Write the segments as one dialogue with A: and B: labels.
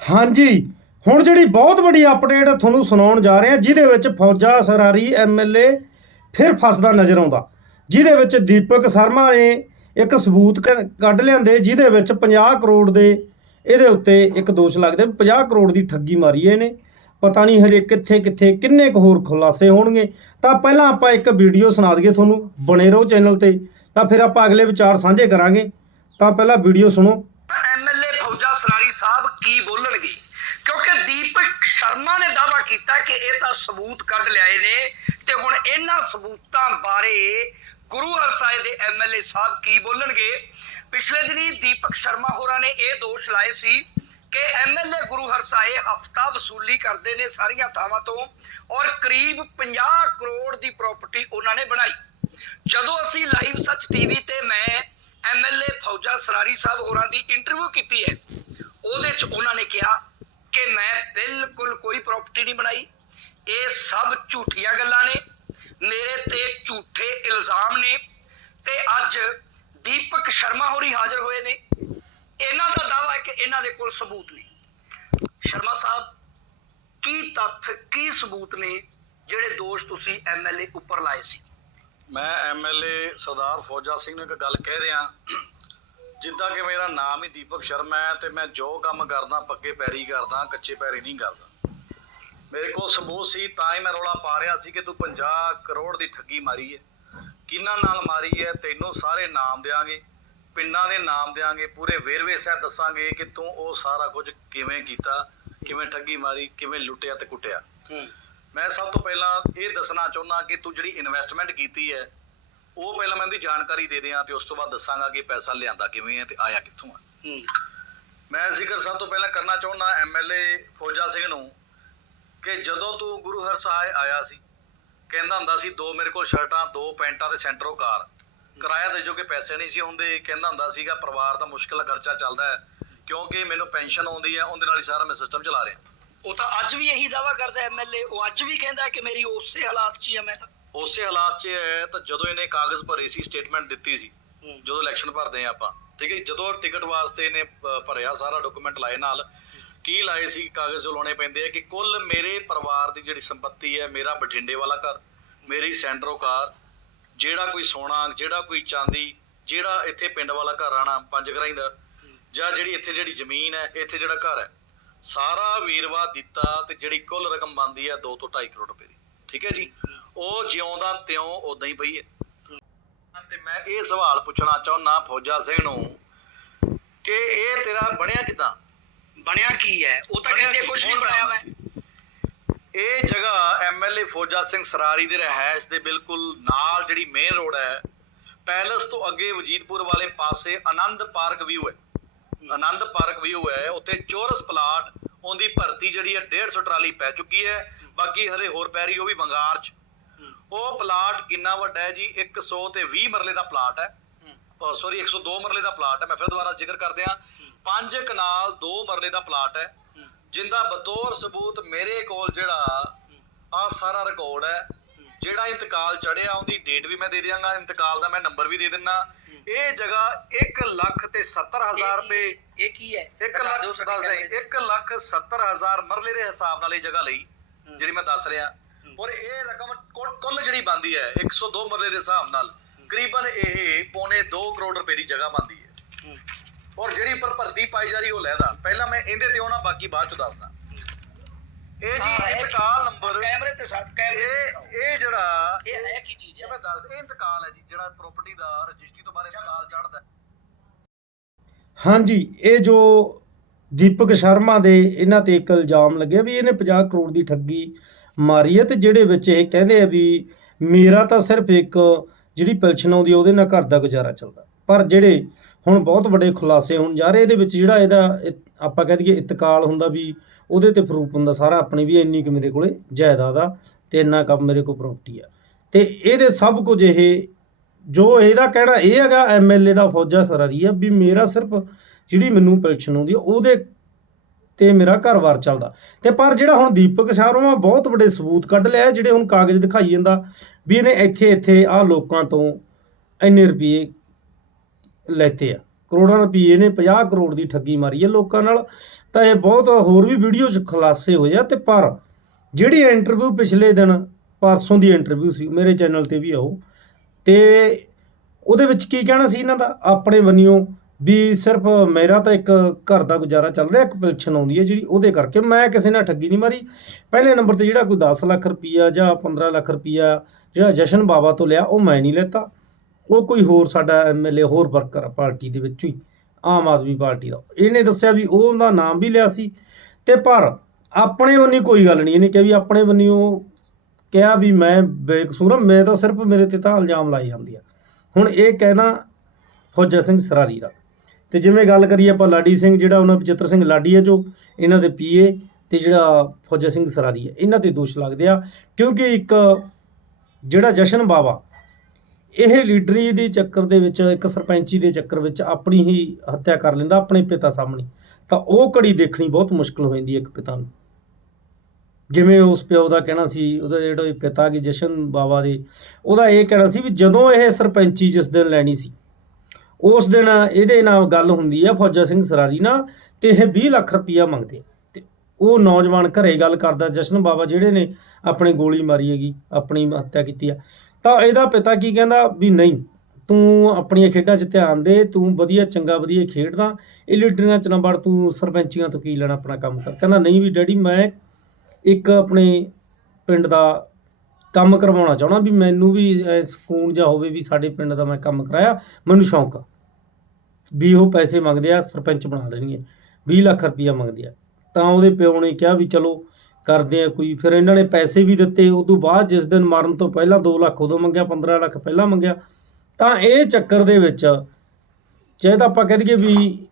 A: ਹਾਂਜੀ। ਹੁਣ ਜਿਹੜੀ ਬਹੁਤ ਵੱਡੀ ਅਪਡੇਟ ਤੁਹਾਨੂੰ ਸੁਣਾਉਣ ਜਾ ਰਹੇ ਹਾਂ, ਜਿਹਦੇ ਵਿੱਚ ਫੌਜਾ ਸਰਾਰੀ ਐਮਐਲਏ ਫਿਰ ਫਸਦਾ ਨਜ਼ਰ ਆਉਂਦਾ। ਜਿਹਦੇ ਵਿੱਚ ਦੀਪਕ ਸ਼ਰਮਾ ਨੇ ਇੱਕ ਸਬੂਤ ਕ- ਕੱਢ ਲਿਆਂਦੇ, ਜਿਹਦੇ ਵਿੱਚ 50 ਕਰੋੜ ਦੇ ਇਹਦੇ ਉੱਤੇ ਇੱਕ ਦੋਸ਼ ਲੱਗਦੇ ਵੀ 50 ਕਰੋੜ ਦੀ ਠੱਗੀ ਮਾਰੀ ਇਹਨੇ। ਪਤਾ ਨਹੀਂ ਹਜੇ ਕਿੱਥੇ ਕਿੱਥੇ, ਕਿੰਨੇ ਕੁ ਹੋਰ ਖੁਲਾਸੇ ਹੋਣਗੇ। ਤਾਂ ਪਹਿਲਾਂ ਆਪਾਂ ਇੱਕ ਵੀਡੀਓ ਸੁਣਾ ਦਈਏ ਤੁਹਾਨੂੰ ਬਣੇ ਰਹੋ ਚੈਨਲ ਤੇ। ਤਾਂ ਫਿਰ ਆਪਾਂ ਅਗਲੇ ਵਿਚਾਰ ਸਾਂਝੇ ਕਰਾਂਗੇ। ਤਾਂ ਪਹਿਲਾਂ ਵੀਡੀਓ ਸੁਣੋ
B: ਐਮਐਲਏ ਫੌਜਾ ਸਰਾਰੀ ਸਾਹਿਬ ਕੀ ਬੋਲਣਗੇ ਕਿਉਂਕਿ ਦੀਪਕ ਸ਼ਰਮਾ ਨੇ ਦਾਵਾ ਕੀਤਾ ਕਿ ਇਹ ਤਾਂ ਸਬੂਤ ਕੱਢ ਲਿਆਏ ਨੇ ਤੇ ਹੁਣ ਇਹਨਾਂ ਸਬੂਤਾਂ ਬਾਰੇ ਗੁਰੂ ਹਰਸਾਏ ਦੇ ਐਮਐਲਏ ਸਾਹਿਬ ਕੀ ਬੋਲਣਗੇ? ਪਿਛਲੇ ਦਿਨੀ ਦੀਪਕ ਸ਼ਰਮਾ ਹੋਰਾਂ ਨੇ ਇਹ ਦੋਸ਼ ਲਾਏ ਸੀ ਕਿ ਐਮਐਲਏ ਗੁਰੂ ਹਰਸਾਏ ਹਫਤਾ ਵਸੂਲੀ ਕਰਦੇ ਨੇ ਸਾਰੀਆਂ ਥਾਵਾਂ ਤੋਂ ਔਰ ਕਰੀਬ 50 ਕਰੋੜ ਦੀ ਪ੍ਰਾਪਰਟੀ ਉਹਨਾਂ ਨੇ ਬਣਾਈ। ਜਦੋਂ ਅਸੀਂ ਲਾਈਵ ਸੱਚ ਟੀਵੀ ਤੇ ਮੈਂ ਐਮਐਲਏ ਫੌਜਾ ਸਰਾਰੀ ਸਾਹਿਬ ਹੋਰਾਂ ਦੀ ਇੰਟਰਵਿਊ ਕੀਤੀ ਹੈ, ਉਹਦੇ ਚ ਉਹਨਾਂ ਨੇ ਕਿਹਾ ਕਿ ਮੈਂ ਬਿਲਕੁਲ ਕੋਈ ਪ੍ਰਾਪਰਟੀ ਨਹੀਂ ਬਣਾਈ। ਇਹ ਸਭ ਝੂਠੀਆਂ ਗੱਲਾਂ ਨੇ। ਮੇਰੇ ਤੇ ਝੂਠੇ ਇਲਜ਼ਾਮ ਨੇ। ਤੇ ਅੱਜ ਦੀਪਕ ਸ਼ਰਮਾ ਹੋਰੀ ਹਾਜ਼ਰ ਹੋਏ ਨੇ। ਇਹਨਾਂ ਦਾ ਦਾਵਾ ਹੈ ਕਿ ਇਹਨਾਂ ਦੇ ਕੋਲ ਸਬੂਤ ਨੇ ਸ਼ਰਮਾ ਸਾਹਿਬ, ਕੀ ਤੱਥ, ਕੀ ਸਬੂਤ ਨੇ ਜਿਹੜੇ ਦੋਸ਼ ਤੁਸੀਂ ਐਮਐਲਏ ਉੱਪਰ ਲਾਏ ਸੀ?
C: ਮੈਂ ਐਮਐਲਏ ਸਰਦਾਰ ਫੌਜਾ ਸਿੰਘ ਨੂੰ ਇੱਕ ਗੱਲ ਕਹਿ ਦਿਆਂ। ਜਿੱਦਾਂ ਕਿ ਮੇਰਾ ਨਾਮ ਹੀ ਦੀਪਕ ਸ਼ਰਮਾ ਹੈ ਤੇ ਮੈਂ ਜੋ ਕੰਮ ਕਰਦਾ ਪੱਕੇ ਪੈਰੀ ਕਰਦਾ ਕੱਚੇ ਪੈਰੀ ਨਹੀਂ ਕਰਦਾ। ਮੇਰੇ ਕੋਲ ਸਬੂਤ ਸੀ ਤਾਂ ਹੀ ਮੈਂ ਰੌਲਾ ਪਾ ਰਿਹਾ ਸੀ ਕਿ ਤੂੰ 50 ਕਰੋੜ ਦੀ ਠੱਗੀ ਮਾਰੀ ਹੈ। ਕਿਹਨਾਂ ਨਾਲ ਮਾਰੀ ਹੈ ਤੈਨੂੰ ਸਾਰੇ ਨਾਮ ਦੇਾਂਗੇ ਪਿੰਡਾਂ ਦੇ ਨਾਮ ਦੇਾਂਗੇ ਪੂਰੇ ਵੇਰਵੇ ਸਹਿਤ ਦੱਸਾਂਗੇ ਕਿ ਤੂੰ ਉਹ ਸਾਰਾ ਕੁਝ ਕਿਵੇਂ ਕੀਤਾ ਕਿਵੇਂ ਠੱਗੀ ਮਾਰੀ ਕਿਵੇਂ ਲੁੱਟਿਆ ਤੇ ਕੁੱਟਿਆ। ਮੈਂ ਸਭ ਤੋਂ ਪਹਿਲਾਂ ਇਹ ਦੱਸਣਾ ਚਾਹੁੰਦਾ ਕਿ ਤੂੰ ਜਿਹੜੀ ਇਨਵੈਸਟਮੈਂਟ ਕੀਤੀ ਹੈ ਉਹ ਪਹਿਲਾਂ ਮੈਂ ਉਹਦੀ ਜਾਣਕਾਰੀ ਦੇ ਦਿਆਂ ਤੇ ਉਸ ਤੋਂ ਬਾਅਦ ਦੱਸਾਂਗਾ ਕਿ ਪੈਸਾ ਲਿਆਂਦਾ ਕਿਵੇਂ ਹੈ ਤੇ ਆਇਆ ਕਿੱਥੋਂ ਹੈ। ਮੈਂ ਜ਼ਿਕਰ ਸਭ ਤੋਂ ਪਹਿਲਾਂ ਕਰਨਾ ਚਾਹੁੰਦਾ ਐਮਐਲਏ ਫੌਜਾ ਸਿੰਘ ਨੂੰ ਕਿ ਜਦੋਂ ਤੂੰ ਗੁਰੂ ਹਰਸਾਏ ਆਇਆ ਸੀ ਕਹਿੰਦਾ ਹੁੰਦਾ ਸੀ ਦੋ ਮੇਰੇ ਕੋਲ ਸ਼ਰਟਾਂ ਦੋ ਪੈਂਟਾਂ ਤੇ ਸੈਂਟਰੋ ਕਾਰ। ਕਿਰਾਇਆ ਦੇ ਜੋ ਕਿ ਪੈਸੇ ਨਹੀਂ ਸੀ ਹੁੰਦੇ ਕਹਿੰਦਾ ਹੁੰਦਾ ਸੀਗਾ ਪਰਿਵਾਰ ਦਾ ਮੁਸ਼ਕਲ ਖਰਚਾ ਚੱਲਦਾ ਹੈ ਕਿਉਂਕਿ ਮੈਨੂੰ ਪੈਨਸ਼ਨ ਆਉਂਦੀ ਹੈ ਉਹਦੇ ਨਾਲ ਹੀ ਸਾਰਾ ਮੈਂ ਸਿਸਟਮ ਚਲਾ ਰਿਹਾ।
B: ਉਹ ਤਾਂ ਅੱਜ ਵੀ ਇਹੀ ਦਾਵਾ ਕਰਦਾ ਐਮਐਲਏ ਉਹ ਅੱਜ ਵੀ ਕਹਿੰਦਾ ਕਿ ਮੇਰੀ ਉਸੇ ਹਾਲਾਤ 'ਚ ਹੀ ਆ ਮੈਂ ਤਾਂ।
C: ਉਸੇ ਹਾਲਾਤ 'ਚ ਹੈ ਤਾਂ ਜਦੋਂ ਇਹਨੇ ਕਾਗਜ਼ ਭਰੇ ਸੀ ਸਟੇਟਮੈਂਟ ਦਿੱਤੀ ਸੀ ਜਦੋਂ ਇਲੈਕਸ਼ਨ ਭਰਦੇ ਆ ਆਪਾਂ। ਠੀਕ ਹੈ ਜਦੋਂ ਟਿਕਟ ਵਾਸਤੇ ਇਹਨੇ ਭਰਿਆ ਸਾਰਾ ਡਾਕੂਮੈਂਟ ਲਾਏ ਨਾਲ, ਕੀ ਲਾਏ ਸੀ, ਕਾਗਜ਼ ਲਾਉਣੇ ਪੈਂਦੇ ਆ ਕਿ ਕੁੱਲ ਮੇਰੇ ਪਰਿਵਾਰ ਦੀ ਜਿਹੜੀ ਸੰਪਤੀ ਹੈ, ਮੇਰਾ ਬਠਿੰਡੇ ਵਾਲਾ ਘਰ, ਮੇਰੀ ਸੈਂਟਰੋ ਕਾਰ, ਜਿਹੜਾ ਕੋਈ ਸੋਨਾ, ਜਿਹੜਾ ਕੋਈ ਚਾਂਦੀ, ਜਿਹੜਾ ਇੱਥੇ ਪਿੰਡ ਵਾਲਾ ਘਰ ਆਣਾ, ਪੰਜ ਘਰਾਂ ਦਾ, ਜਾਂ ਜਿਹੜੀ ਇੱਥੇ ਜਿਹੜੀ ਜ਼ਮੀਨ ਹੈ, ਇੱਥੇ ਜਿਹੜਾ ਘਰ ਹੈ। ਸਾਰਾ ਵੇਰਵਾ ਦਿੱਤਾ ਤੇ ਜਿਹੜੀ ਕੁੱਲ ਰਕਮ ਬਣਦੀ ਆ ਦੋ ਤੋਂ ਢਾਈ ਕਰੋੜ ਰੁਪਏ ਦੀ। ਠੀਕ ਹੈ ਜੀ? ਉਹ ਜਿਉਂਦਾ ਤਿਉਂ ਉਦਾਂ ਹੀ ਪਈ ਹੈ। ਤੇ ਮੈਂ ਇਹ ਸਵਾਲ ਪੁੱਛਣਾ ਚਾਹੁੰਨਾ ਫੌਜਾ ਸਿੰਘ ਨੂੰ ਕਿ ਇਹ ਤੇਰਾ ਬਣਿਆ ਕਿਦਾਂ?
B: ਬਣਿਆ ਕੀ ਹੈ? ਉਹ ਤਾਂ ਕਹਿੰਦੇ ਕੁਝ ਨਹੀਂ ਬਣਾਇਆ ਮੈਂ।
C: ਇਹ ਜਗ੍ਹਾ ਐਮਐਲਏ ਫੌਜਾ ਸਿੰਘ ਸਰਾਰੀ ਦੇ ਰਹਿائش ਦੇ ਬਿਲਕੁਲ ਨਾਲ ਜਿਹੜੀ ਮੇਨ ਰੋਡ ਹੈ ਪੈਲਸ ਤੋਂ ਅੱਗੇ ਵਜੀਦਪੁਰ ਵਾਲੇ ਪਾਸੇ ਆਨੰਦ ਪਾਰਕ ਵਿਊ ਹੈ ਆਨੰਦ ਪਾਰਕ ਵਿਊ ਹੈ ਉੱਥੇ ਚੌਰਸ ਪਲਾਟ ਉਹਦੀ ਭਰਤੀ ਜਿਹੜੀ ਹੈ 150 ਟਰਾਲੀ ਪੈ ਚੁੱਕੀ ਹੈ ਬਾਕੀ ਹਰੇ ਹੋਰ ਪੈ ਰਹੀ ਉਹ ਵੀ ਵੰਗਾਰ ਚ। ਉਹ ਪਲਾਟ ਕਿੰਨਾ ਵੱਡਾ ਹੈ ਜੀ 100 ਤੇ 20 ਮਰਲੇ ਦਾ ਪਲਾਟ ਹੈ। ਸੌਰੀ 102 ਮਰਲੇ ਦਾ ਪਲਾਟ ਹੈ ਮੈਂ ਫਿਰ ਦੁਬਾਰਾ ਜ਼ਿਕਰ ਕਰਦੇ ਹਾਂ। ਪੰਜ ਕਨਾਲ 2 ਮਰਲੇ ਦਾ ਪਲਾਟ ਹੈ ਜਿੰਦਾ ਬਤੌਰ ਸਬੂਤ ਮੇਰੇ ਕੋਲ ਜਿਹੜਾ ਆ ਸਾਰਾ ਰਿਕਾਰਡ ਹੈ ਜਿਹੜਾ ਇੰਤਕਾਲ ਚੜਿਆ ਉਹਦੀ ਡੇਟ ਵੀ ਮੈਂ ਦੇ ਦਿਆਂਗਾ ਇੰਤਕਾਲ ਦਾ ਮੈਂ ਨੰਬਰ ਵੀ ਦੇ ਦਿੰਨਾ। ਇਹ ਜਗ੍ਹਾ 1 ਲੱਖ ਤੇ 70 ਹਜ਼ਾਰ ਰੁਪਏ
B: ਇਹ ਕੀ ਹੈ?
C: 1 ਲੱਖ ਦੱਸ ਦੇ 1 ਲੱਖ 70 ਹਜ਼ਾਰ ਮਰਲੇ ਦੇ ਹਿਸਾਬ ਨਾਲ ਇਹ ਜਗ੍ਹਾ ਲਈ ਜਿਹੜੀ ਮੈਂ ਦੱਸ ਰਿਹਾ। ਔਰ ਇਹ ਰਕਮ ਕੁੱਲ- ਜਿਹੜੀ ਬੰਦੀ ਹੈ 102 ਮਰਲੇ ਦੇ ਹਿਸਾਬ ਨਾਲ ਕਰੀਬਨ ਇਹ ਪੌਣੇ 2 ਕਰੋੜ ਰੁਪਏ ਦੀ ਜਗ੍ਹਾ ਬੰਦੀ ਹੈ। ਔਰ ਜਿਹੜੀ ਪਰ ਭਰਤੀ ਪਾਈ ਜਾ ਰਹੀ ਉਹ ਲੈਦਾ। ਪਹਿਲਾਂ ਮੈਂ ਇਹਦੇ ਤੇ ਆਉਣਾ ਬਾਕੀ ਬਾਅਦ ਚ ਦੱਸਦਾ। ਇਹ ਜੀ ਇੰਤਕਾਲ ਨੰਬਰ
B: ਕੈਮਰੇ ਤੇ ਸੱਟ ਕੈਮਰੇ।
C: ਇਹ
B: ਕੀ ਚੀਜ਼
C: ਇਹ
B: ਹੈ
C: ਮੈਂ ਦੱਸ ਇਹ ਇੰਤਕਾਲ ਹੈ ਜੀ ਜਿਹੜਾ ਪ੍ਰਾਪਰਟੀ ਦਾ ਰਜਿਸਟਰੀ ਤੋਂ ਬਾਅਦ ਇੰਤਕਾਲ ਚੜਦਾ
A: ਹਾਂਜੀ ਇਹ ਜੋ ਦੀਪਕ ਸ਼ਰਮਾ ਦੇ ਇਹਨਾਂ ਤੇ ਇੱਕ ਇਲਜ਼ਾਮ ਲੱਗਿਆ ਵੀ ਇਹਨੇ 50 ਕਰੋੜ ਦੀ ਠੱਗੀ ਮਾਰੀ ਹੈ ਤੇ ਜਿਹੜੇ ਵਿੱਚ ਇਹ ਕਹਿੰਦੇ ਆ ਵੀ ਮੇਰਾ ਤਾਂ ਸਿਰਫ ਇੱਕ ਜਿਹੜੀ ਪੈਨਸ਼ਨ ਆਉਂਦੀ ਉਹਦੇ ਨਾਲ ਘਰ ਦਾ ਗੁਜ਼ਾਰਾ ਚੱਲਦਾ। ਪਰ ਜਿਹੜੇ ਹੁਣ ਬਹੁਤ ਵੱਡੇ ਖੁਲਾਸੇ ਹੋਣ ਜਾ ਰਹੇ ਇਹਦੇ ਵਿੱਚ ਜਿਹੜਾ ਇਹਦਾ ਆਪਾਂ ਕਹਿ ਦਈਏ ਇਤਕਾਲ ਹੁੰਦਾ ਵੀ ਉਹਦੇ ਤੇ ਪ੍ਰੂਫ ਹੁੰਦਾ ਸਾਰਾ ਆਪਣੀ ਵੀ ਇੰਨੀ ਕੁ ਮੇਰੇ ਕੋਲੇ ਜਾਇਦਾਦ ਆ ਤੇ ਇੰਨਾ ਕੰਮ ਮੇਰੇ ਕੋਲ ਪ੍ਰਾਪਰਟੀ ਆ। ਤੇ ਇਹਦੇ ਸਭ ਕੁਝ ਇਹ, ਜੋ ਇਹਦਾ ਕਹਿਣਾ ਇਹ ਹੈਗਾ ਐਮਐਲਏ ਦਾ ਫੌਜਾ ਸਰਾਰੀ ਆ, ਵੀ ਮੇਰਾ ਸਿਰਫ ਜਿਹੜੀ ਮੈਨੂੰ ਪੈਨਸ਼ਨ ਆਉਂਦੀ ਉਹਦੇ ਤੇ ਮੇਰਾ ਘਰ-ਬਾਰ ਚੱਲਦਾ। ਤੇ ਪਰ ਜਿਹੜਾ ਹੁਣ ਦੀਪਕ ਸ਼ਰਮਾ ਬਹੁਤ ਵੱਡੇ ਸਬੂਤ ਕੱਢ ਲਿਆ, ਜਿਹੜੇ ਹੁਣ ਕਾਗਜ਼ ਦਿਖਾਈ ਜਾਂਦਾ, ਵੀ ਇਹਨੇ ਇੱਥੇ ਇੱਥੇ ਆ ਲੋਕਾਂ ਤੋਂ ਇੰਨੇ ਰੁਪਏ ਲੈਤੇ ਆ। ਕਰੋੜਾਂ ਰੁਪਏ ਨੇ 50 ਕਰੋੜ ਦੀ ਠੱਗੀ ਮਾਰੀ ਹੈ ਲੋਕਾਂ ਨਾਲ। ਤਾਂ ਇਹ ਬਹੁਤ ਹੋਰ ਵੀ ਵੀਡੀਓ 'ਚ ਖੁਲਾਸੇ ਹੋਏ ਆ, ਤੇ ਪਰ ਜਿਹੜੀ ਇੰਟਰਵਿਊ ਪਿਛਲੇ ਦਿਨ ਪਰਸੋਂ ਦੀ ਇੰਟਰਵਿਊ ਸੀ, ਮੇਰੇ ਚੈਨਲ ਤੇ ਵੀ ਆਓ। ਤੇ ਉਹਦੇ ਵਿੱਚ ਕੀ ਕਹਿਣਾ ਸੀ ਇਹਨਾਂ ਦਾ? ਆਪਣੇ ਬੰਨਿਓ ਵੀ ਸਿਰਫ ਮੇਰਾ ਤਾਂ ਇੱਕ ਘਰ ਦਾ ਗੁਜ਼ਾਰਾ ਚੱਲ ਰਿਹਾ, ਇੱਕ ਪੈਨਸ਼ਨ ਆਉਂਦੀ ਹੈ ਜਿਹੜੀ ਉਹਦੇ ਕਰਕੇ ਮੈਂ ਕਿਸੇ ਨਾਲ ਠੱਗੀ ਨਹੀਂ ਮਾਰੀ। ਪਹਿਲੇ ਨੰਬਰ ਤੇ ਜਿਹੜਾ ਕੋਈ 10 ਲੱਖ ਰੁਪਈਆ ਜਾਂ 15 ਲੱਖ ਰੁਪਈਆ ਜਿਹੜਾ ਜਸ਼ਨ ਬਾਵਾ ਤੋਂ ਲਿਆ, ਉਹ ਮੈਂ ਨਹੀਂ ਲੈਤਾ। ਉਹ ਕੋਈ ਹੋਰ ਸਾਡਾ ਐਮਐਲਏ ਹੋਰ ਵਰਕਰ ਪਾਰਟੀ ਦੇ ਵਿੱਚੋਂ ਹੀ, ਆਮ ਆਦਮੀ ਪਾਰਟੀ ਦਾ। ਇਹਨੇ ਦੱਸਿਆ ਵੀ ਉਹ ਉਹਦਾ ਨਾਮ ਵੀ ਲਿਆ ਸੀ। ਤੇ ਪਰ ਆਪਣੇ ਬੰਨੀ ਕੋਈ ਗੱਲ ਨਹੀਂ, ਇਹਨੇ ਕਿਹਾ ਵੀ ਆਪਣੇ ਬੰਨੀ ਉਹ ਕਿਹਾ ਵੀ ਮੈਂ ਬੇਕਸੂਰ ਹਾਂ, ਮੈਂ ਤਾਂ ਸਿਰਫ ਮੇਰੇ ਤੇ ਤਾਂ ਇਲਜ਼ਾਮ ਲਾਏ ਜਾਂਦੇ ਆ। ਹੁਣ ਇਹ ਕਹਿਣਾ ਫੌਜਾ ਸਿੰਘ ਸਰਾਰੀ ਦਾ। ਤੇ ਜਿਵੇਂ ਗੱਲ ਕਰੀਏ ਆਪਾਂ ਲਾਡੀ ਸਿੰਘ, ਜਿਹੜਾ ਉਹਨਾਂ ਬਚਿੱਤਰ ਸਿੰਘ ਲਾਡੀ ਹੈ ਜੋ, ਇਹਨਾਂ ਦੇ ਪੀਏ ਤੇ ਜਿਹੜਾ ਫੌਜਾ ਸਿੰਘ ਸਰਾਰੀ ਹੈ ਇਹਨਾਂ ਤੇ ਦੋਸ਼ ਲੱਗਦੇ ਆ। ਕਿਉਂਕਿ ਇੱਕ ਜਿਹੜਾ ਜਸ਼ਨ ਬਾਵਾ, ਇਹ ਲੀਡਰੀ ਦੇ ਚੱਕਰ ਦੇ ਵਿੱਚ, ਇੱਕ ਸਰਪੰਚੀ ਦੇ ਚੱਕਰ ਵਿੱਚ ਆਪਣੀ ਹੀ ਹੱਤਿਆ ਕਰ ਲੈਂਦਾ ਆਪਣੇ ਪਿਤਾ ਸਾਹਮਣੇ। ਤਾਂ ਉਹ ਘੜੀ ਦੇਖਣੀ ਬਹੁਤ ਮੁਸ਼ਕਲ ਹੋ ਜਾਂਦੀ ਹੈ ਇੱਕ ਪਿਤਾ ਨੂੰ। ਜਿਵੇਂ ਉਸ ਪਿਓ ਦਾ ਕਹਿਣਾ ਸੀ, ਉਹਦਾ ਜਿਹੜਾ ਪਿਤਾ ਕੀ ਜਸ਼ਨ ਬਾਵਾ ਦੇ, ਉਹਦਾ ਇਹ ਕਹਿਣਾ ਸੀ ਵੀ ਜਦੋਂ ਇਹ ਸਰਪੰਚੀ ਜਿਸ ਦਿਨ ਲੈਣੀ ਸੀ, ਉਸ ਦਿਨ ਇਹਦੇ ਨਾਲ ਗੱਲ ਹੁੰਦੀ ਆ ਫੌਜਾ ਸਿੰਘ ਸਰਾਰੀ ਨਾਲ ਤੇ ਇਹ 20 ਲੱਖ ਰੁਪਈਆ ਮੰਗਦੇ ਆ। ਤੇ ਉਹ ਨੌਜਵਾਨ ਘਰੇ ਗੱਲ ਕਰਦਾ, ਜਸ਼ਨ ਬਾਬਾ ਜਿਹੜੇ ਨੇ ਆਪਣੀ ਗੋਲੀ ਮਾਰੀ ਹੈਗੀ, ਆਪਣੀ ਹੱਤਿਆ ਕੀਤੀ ਆ, ਤਾਂ ਇਹਦਾ ਪਿਤਾ ਕੀ ਕਹਿੰਦਾ ਵੀ ਨਹੀਂ, ਤੂੰ ਆਪਣੀਆਂ ਖੇਡਾਂ 'ਚ ਧਿਆਨ ਦੇ, ਤੂੰ ਵਧੀਆ, ਚੰਗਾ, ਵਧੀਆ ਖੇਡਦਾ, ਇਹ ਲੀਡਰਾਂ 'ਚ ਨਾ ਵੜ, ਤੂੰ ਸਰਪੰਚੀਆਂ ਤੋਂ ਕੀ ਲੈਣਾ ਆਪਣਾ ਕੰਮ ਕਰ ਕਹਿੰਦਾ ਨਹੀਂ ਵੀ ਡੈਡੀ, ਮੈਂ ਇੱਕ ਆਪਣੇ ਪਿੰਡ ਦਾ ਕੰਮ ਕਰਵਾਉਣਾ ਚਾਹਣਾ ਵੀ ਮੈਨੂੰ ਵੀ ਐਂ ਸਕੂਨ ਜਾਂ ਹੋਵੇ ਵੀ ਸਾਡੇ ਪਿੰਡ ਦਾ ਮੈਂ ਕੰਮ ਕਰਾਇਆ, ਮੈਨੂੰ ਸ਼ੌਂਕ ਆ। ਵੀ ਉਹ ਪੈਸੇ ਮੰਗਦੇ ਆ, ਸਰਪੰਚ ਬਣਾ ਦੇਣਗੇ 20 ਲੱਖ ਰੁਪਈਆ ਮੰਗਦੇ ਆ। ਤਾਂ ਉਹਦੇ ਪਿਓ ਨੇ ਕਿਹਾ ਵੀ ਚਲੋ ਕਰਦੇ ਆ ਕੋਈ, ਫਿਰ ਇਹਨਾਂ ਨੇ ਪੈਸੇ ਵੀ ਦਿੱਤੇ, ਉਦੋਂ ਬਾਅਦ ਜਿਸ ਦਿਨ ਮਰਨ ਤੋਂ ਪਹਿਲਾਂ 2 ਲੱਖ ਉਦੋਂ ਮੰਗਿਆ 15 ਲੱਖ ਪਹਿਲਾਂ ਮੰਗਿਆ। ਤਾਂ ਇਹ ਚੱਕਰ ਦੇ ਵਿੱਚ, ਚਾਹੇ ਤਾਂ ਆਪਾਂ ਕਹਿ ਦਈਏ ਵੀ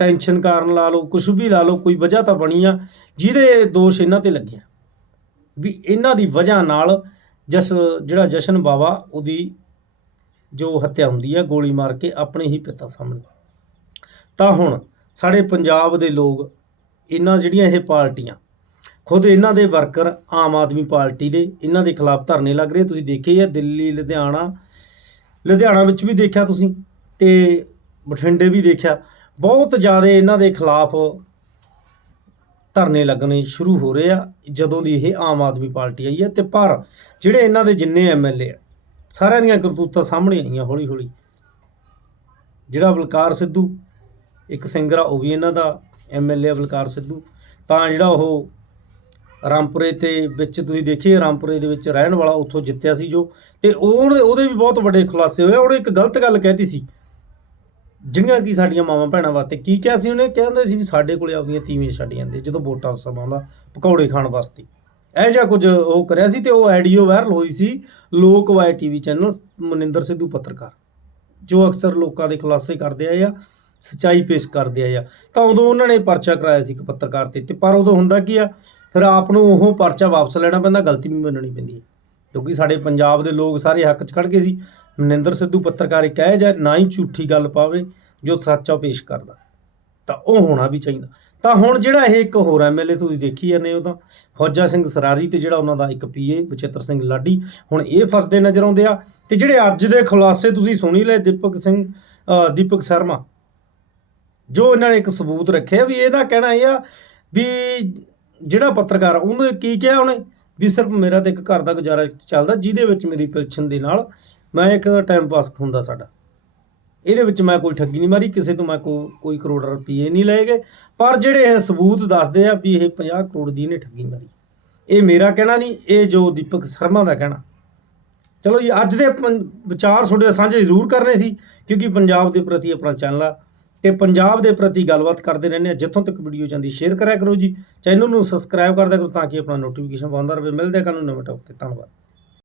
A: ਟੈਨਸ਼ਨ ਕਾਰਨ ਲਾ ਲਓ ਕੁਝ ਵੀ ਲਾ ਲਓ, ਕੋਈ ਵਜ੍ਹਾ ਤਾਂ ਬਣੀ ਆ, ਜਿਹਦੇ ਦੋਸ਼ ਇਹਨਾਂ ਤੇ ਲੱਗਿਆ ਵੀ ਇਹਨਾਂ ਦੀ ਵਜ੍ਹਾ ਨਾਲ ਜਸ, ਜਿਹੜਾ ਜਸ਼ਨ ਬਾਵਾ, ਉਹਦੀ ਜੋ ਹੱਤਿਆ ਹੁੰਦੀ ਹੈ ਗੋਲੀ ਮਾਰ ਕੇ ਆਪਣੇ ਹੀ ਪਿਤਾ ਸਾਹਮਣੇ। ਤਾਂ ਹੁਣ ਸਾਡੇ ਪੰਜਾਬ ਦੇ ਲੋਕ ਇਹਨਾਂ ਜਿਹੜੀਆਂ ਇਹ ਪਾਰਟੀਆਂ, ਖੁਦ ਇਹਨਾਂ ਦੇ ਵਰਕਰ ਆਮ ਆਦਮੀ ਪਾਰਟੀ ਦੇ, ਇਹਨਾਂ ਦੇ ਖਿਲਾਫ ਧਰਨੇ ਲੱਗ ਰਹੇ ਤੁਸੀਂ ਦੇਖੇ ਆ ਦਿੱਲੀ, ਲੁਧਿਆਣਾ ਲੁਧਿਆਣਾ ਵਿੱਚ ਵੀ ਦੇਖਿਆ ਤੁਸੀਂ, ਤੇ ਬਠਿੰਡੇ ਵੀ ਦੇਖਿਆ। ਬਹੁਤ ਜ਼ਿਆਦਾ ਇਹਨਾਂ ਦੇ ਖਿਲਾਫ ਧਰਨੇ ਲੱਗਣੇ ਸ਼ੁਰੂ ਹੋ ਰਹੇ ਆ, ਜਦੋਂ ਦੀ ਇਹ ਆਮ ਆਦਮੀ ਪਾਰਟੀ ਆਈ ਹੈ ਤੇ ਪਰ ਜਿਹੜੇ ਇਹਨਾਂ ਦੇ ਜਿੰਨੇ ਐਮਐਲਏ ਆ, ਸਾਰਿਆਂ ਦੀਆਂ ਕਰਤੂਤਾਂ ਸਾਹਮਣੇ ਆਈਆਂ ਹੌਲੀ ਹੌਲੀ ਜਿਹੜਾ ਬਲਕਾਰ ਸਿੱਧੂ, ਇੱਕ ਸਿੰਗਰ ਆ, ਉਹ ਵੀ ਇਹਨਾਂ ਦਾ ਐਮਐਲਏ ਬਲਕਾਰ ਸਿੱਧੂ। ਤਾਂ ਜਿਹੜਾ ਉਹ ਰਾਮਪੁਰੇ ਤੇ ਵਿੱਚ ਤੁਸੀਂ ਦੇਖੀਏ, ਰਾਮਪੁਰੇ ਦੇ ਵਿੱਚ ਰਹਿਣ ਵਾਲਾ ਉੱਥੋਂ ਜਿੱਤਿਆ ਸੀ ਜੋ, ਤੇ ਉਹਦੇ ਵੀ ਬਹੁਤ ਵੱਡੇ ਖੁਲਾਸੇ ਹੋਏ ਉਹਨੇ ਇੱਕ ਗਲਤ ਗੱਲ ਕਹਿਤੀ ਸੀ ਜਿਹੜੀਆਂ ਕਿ ਸਾਡੀਆਂ ਮਾਵਾਂ ਭੈਣਾਂ ਵਾਸਤੇ, ਕੀ ਕਿਹਾ ਸੀ ਉਹਨੇ? ਕਹਿੰਦੇ ਸੀ ਵੀ ਸਾਡੇ ਕੋਲੇ ਆਪਦੀਆਂ ਤੀਵੀਆਂ ਛੱਡ ਜਾਂਦੇ ਜਦੋਂ ਵੋਟਾਂ ਦਾ ਸਮਾਂ ਆਉਂਦਾ ਪਕੌੜੇ ਖਾਣ ਵਾਸਤੇ। ਇਹ ਜਿਹਾ ਕੁਝ ਉਹ ਕਰਿਆ ਸੀ ਤੇ ਉਹ ਆਡੀਓ ਵਾਇਰਲ ਹੋਈ ਸੀ, ਲੋਕ Y TV channel, Maninder Sidhu ਪੱਤਰਕਾਰ, ਜੋ ਅਕਸਰ ਲੋਕਾਂ ਦੇ ਖੁਲਾਸੇ ਕਰਦੇ ਆਏ ਆ, ਸਚਾਈ ਪੇਸ਼ ਕਰਦੇ ਆਏ ਆ। ਤਾਂ ਉਦੋਂ ਉਹਨਾਂ ਨੇ ਪਰਚਾ ਕਰਾਇਆ ਸੀ ਇੱਕ ਪੱਤਰਕਾਰ ਤੇ ਤੇ ਪਰ ਉਦੋਂ ਹੁੰਦਾ ਕੀ ਆ, ਫਿਰ ਆਪ ਨੂੰ ਉਹ ਪਰਚਾ ਵਾਪਸ ਲੈਣਾ ਪੈਂਦਾ, ਗਲਤੀ ਵੀ ਮੰਨਣੀ ਪੈਂਦੀ ਹੈ। ਕਿਉਂਕਿ ਸਾਡੇ ਪੰਜਾਬ ਦੇ ਲੋਕ ਸਾਰੇ ਹੱਕ 'ਚ ਖੜ ਗਏ ਸੀ। ਮਨਿੰਦਰ ਸਿੱਧੂ ਪੱਤਰਕਾਰ ਇੱਕ ਹੈ ਜਾਂ ਨਾ ਹੀ ਝੂਠੀ ਗੱਲ ਪਾਵੇ ਜੋ ਸੱਚ ਉਹ ਪੇਸ਼ ਕਰਦਾ। ਤਾਂ ਉਹ ਹੋਣਾ ਵੀ ਚਾਹੀਦਾ। ਤਾਂ ਹੁਣ ਜਿਹੜਾ ਇਹ ਇੱਕ ਹੋਰ ਐਮਐਲਏ ਤੁਸੀਂ ਦੇਖੀ ਜਾਂਦੇ ਹੋ ਤਾਂ ਫੌਜਾ ਸਿੰਘ ਸਰਾਰੀ ਤੇ ਜਿਹੜਾ ਉਹਨਾਂ ਦਾ ਇੱਕ ਪੀਏ ਬਚਿੱਤਰ ਸਿੰਘ ਲਾਡੀ ਹੁਣ ਇਹ ਫਸਦੇ ਨਜ਼ਰ ਆਉਂਦੇ ਆ। ਤੇ ਜਿਹੜੇ ਅੱਜ ਦੇ ਖੁਲਾਸੇ ਤੁਸੀਂ ਸੁਣੀ ਲਏ ਦੀਪਕ ਸਿੰਘ ਦੀਪਕ ਸ਼ਰਮਾ ਜੋ ਇਹਨਾਂ ਨੇ ਇੱਕ ਸਬੂਤ ਰੱਖਿਆ ਵੀ ਇਹਦਾ ਕਹਿਣਾ ਇਹ ਆ ਵੀ ਜਿਹੜਾ ਪੱਤਰਕਾਰ ਆ, ਉਹਨੇ ਕੀ ਕਿਹਾ ਉਹਨੇ? ਵੀ ਸਿਰਫ ਮੇਰਾ ਤੇ ਇੱਕ ਘਰ ਦਾ ਗੁਜ਼ਾਰਾ ਚੱਲਦਾ ਜਿਹਦੇ ਵਿੱਚ ਮੇਰੀ ਪੈਨਸ਼ਨ ਦੇ ਨਾਲ ਮੈਂ ਇੱਕ ਟਾਈਮ ਪਾਸ ਹੁੰਦਾ ਸਾਡਾ। ਇਹਦੇ ਵਿੱਚ ਮੈਂ ਕੋਈ ਠੱਗੀ ਨਹੀਂ ਮਾਰੀ, ਕਿਸੇ ਤੋਂ ਮੈਂ ਕੋ- ਕੋਈ ਕਰੋੜ ਰੁਪਏ ਨਹੀਂ ਲਏ ਗਏ। ਪਰ ਜਿਹੜੇ ਇਹ ਸਬੂਤ ਦੱਸਦੇ ਆ ਵੀ ਇਹ 50 ਕਰੋੜ ਦੀ ਇਹਨੇ ਠੱਗੀ ਮਾਰੀ। ਇਹ ਮੇਰਾ ਕਹਿਣਾ ਨਹੀਂ, ਇਹ ਜੋ ਦੀਪਕ ਸ਼ਰਮਾ ਦਾ ਕਹਿਣਾ। ਚਲੋ ਜੀ, ਅੱਜ ਦੇ ਪੰ- ਵਿਚਾਰ ਤੁਹਾਡੇ ਸਾਂਝੇ ਜ਼ਰੂਰ ਕਰਨੇ ਸੀ, ਕਿਉਂਕਿ ਪੰਜਾਬ ਦੇ ਪ੍ਰਤੀ ਆਪਣਾ ਚੈਨਲ ਆ। ਤੇ ਪੰਜਾਬ ਦੇ ਪ੍ਰਤੀ ਗੱਲਬਾਤ ਕਰਦੇ ਰਹਿੰਦੇ ਆ। ਜਿੱਥੋਂ ਤੱਕ ਵੀਡੀਓ ਜਾਂਦੀ, ਸ਼ੇਅਰ ਕਰਿਆ ਕਰੋ ਜੀ। ਚੈਨਲ ਨੂੰ ਸਬਸਕ੍ਰਾਈਬ ਕਰਦਿਆ ਕਰੋ ਤਾਂ ਕਿ ਆਪਣਾ ਨੋਟੀਫਿਕੇਸ਼ਨ ਪਾਉਂਦਾ ਰਹੇ। ਮਿਲਦੇ ਆ ਕੱਲ੍ਹ ਨੂੰ ਨਵੇਂ ਟੌਪਿਕ ਤੇ। ਧੰਨਵਾਦ।